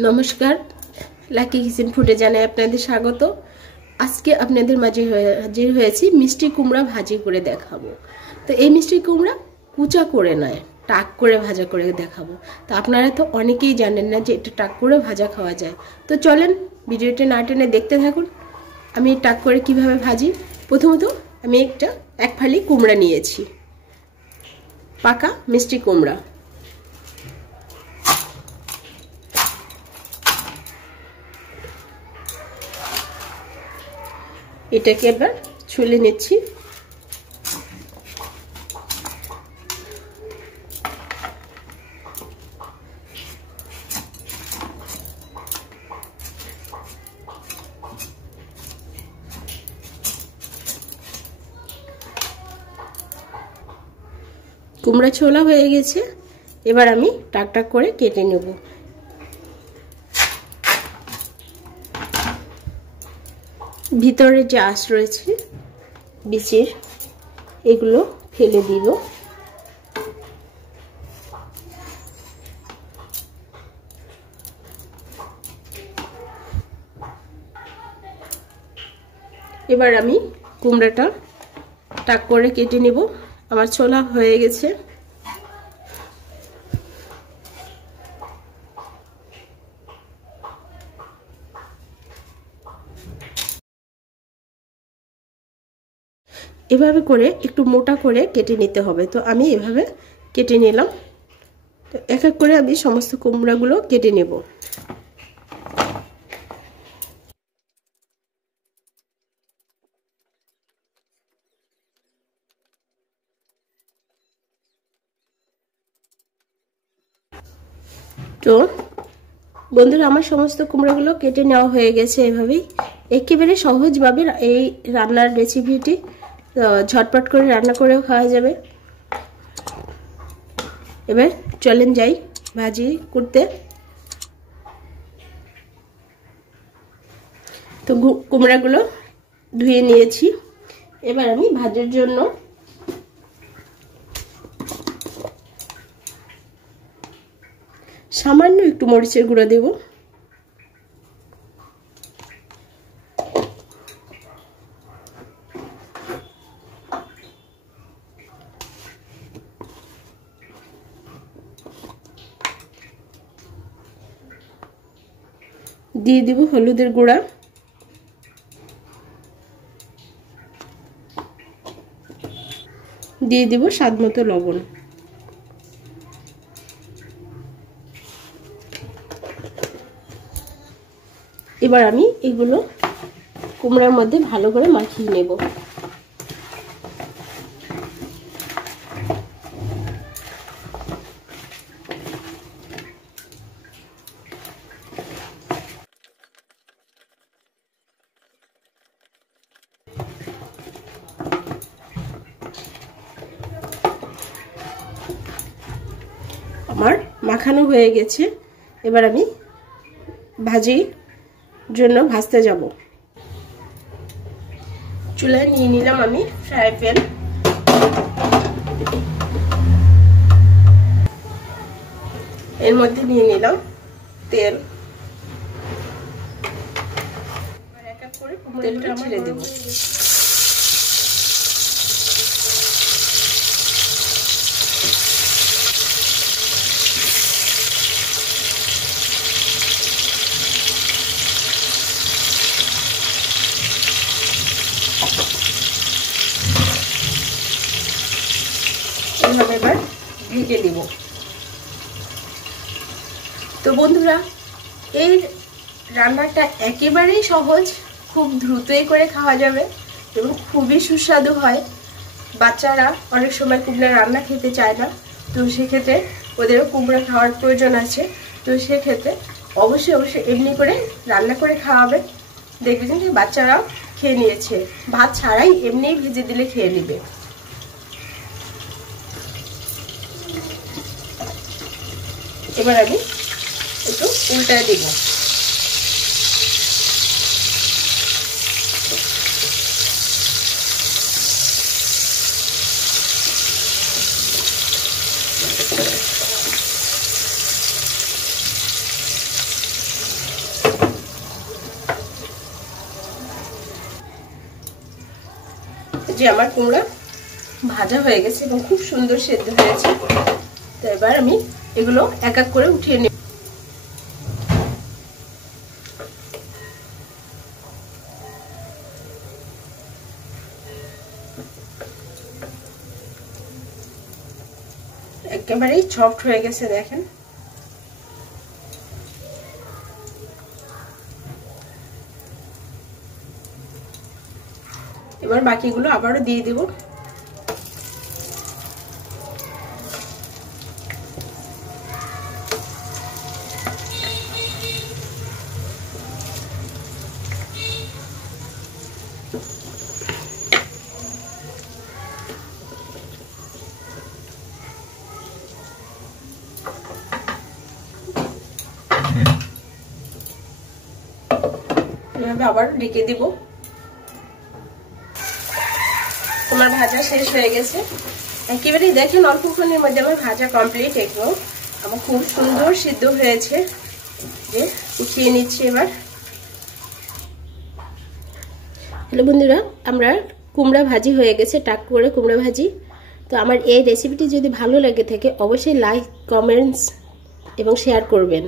নমস্কার, lucky kitchen ফুডে জানাই আপনাদের স্বাগত। আজকে আপনাদের মাঝে হাজির হয়েছি মিষ্টি কুমড়া ভাজি করে দেখাবো। তো এই মিষ্টি কুমড়া কুচা করে নয়, টাক করে ভাজা করে দেখাবো। তো আপনারা তো অনেকেই জানেন না যে এটা টাক করে ভাজা খাওয়া যায়। তো চলেন ভিডিওটা না টেনে দেখতে থাকুন আমি টাক করে কিভাবে ভাজি। প্রথমত আমি এক ফালি কুমড়া নিয়েছি, পাকা মিষ্টি কুমড়া। এটাকে এবার ছুলে নিচ্ছি। কুমড়া ছোলা হয়ে গেছে, এবার আমি টাক টাক করে কেটে নেব। ভিতরে যে আঁশ রয়েছে বিচির, এগুলো ফেলে দিব। এবার আমি কুমড়াটা টাক করে কেটে নেব। আমার ছোলা হয়ে গেছে। এভাবে করে একটু মোটা করে কেটে নিতে হবে। তো আমি এভাবে কেটে নিলাম। তো এক এক করে আমি সমস্ত কুমড়াগুলো কেটে নেব। তো বন্ধুরা, আমার সমস্ত কুমড়াগুলো কেটে নেওয়া হয়ে গেছে। এভাবেই একেবারে সহজভাবে এই রান্নার রেসিপিটি ঝটপট করে রান্না করেও খাওয়া যাবে। এবার চলেন যাই ভাজি করতে। তো কুমড়াগুলো ধুয়ে নিয়েছি। এবার আমি ভাজার জন্য সামান্য একটু মরিচের গুঁড়ো দেব। দিয়ে দিব হলুদের গুঁড়া, দিয়ে দিব স্বাদ মতো লবণ। এবার আমি এগুলো কুমড়ার মধ্যে ভালো করে মাখিয়ে নেব। আমার মাখানো হয়ে গেছে। এবার আমি ভাজির জন্য ভাজতে যাব। চুলায় নিয়ে নিলাম আমি ফ্রাই প্যান। এর মধ্যে নিয়ে নিলাম তেল। এক এক করে তেলটা ছেড়ে দেব। এইভাবে এবার ঢেকে দিব। তো বন্ধুরা, এই রান্নাটা একেবারেই সহজ, খুব দ্রুতই করে খাওয়া যাবে এবং খুবই সুস্বাদু হয়। বাচ্চারা অনেক সময় কুমড়া রান্না খেতে চায় না, তো সেক্ষেত্রে ওদেরও কুমড়া খাওয়ার প্রয়োজন আছে। তো সেক্ষেত্রে অবশ্যই এমনি করে রান্না করে খাওয়াবে। দেখবেন যে বাচ্চারাও খেয়ে নিয়েছে, ভাত ছাড়াই এমনিই ভেজে দিলে খেয়ে নেবে। এবার আমি একটু উল্টায় দিব। যে আমার কুমড়া ভাজা হয়ে গেছে এবং খুব সুন্দর সেদ্ধ হয়েছে। তো এবার আমি এগুলো এক এক করে উঠিয়ে নেব। একেবারেই সফট হয়ে গেছে দেখেন। এবার বাকিগুলো আবারও দিয়ে দেব। এভাবে আবার ঢেকে দিব। তোমার ভাজা শেষ হয়ে গেছে একেবারে দেখেন, অল্পক্ষণের মধ্যে আমার ভাজা কমপ্লিট। একদম আমার খুব সুন্দর সিদ্ধ হয়েছে। যে উঠিয়ে নিচ্ছি এবার। হ্যালো বন্ধুরা, আমরা কুমড়া ভাজি হয়ে গেছে, টাক করে কুমড়া ভাজি। তো আমার এই রেসিপিটি যদি ভালো লাগে থাকে অবশ্যই লাইক, কমেন্টস এবং শেয়ার করবেন,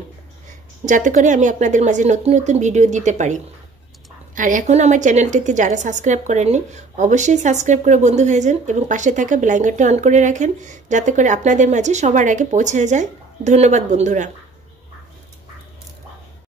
যাতে করে আমি আপনাদের মাঝে নতুন নতুন ভিডিও দিতে পারি। আর এখন আমার চ্যানেলটিতে যারা সাবস্ক্রাইব করেননি অবশ্যই সাবস্ক্রাইব করে বন্ধু হয়ে যান এবং পাশে থাকা বেল আইকনটি অন করে রাখেন, যাতে করে আপনাদের মাঝে সবার আগে পৌঁছে যায়। ধন্যবাদ বন্ধুরা।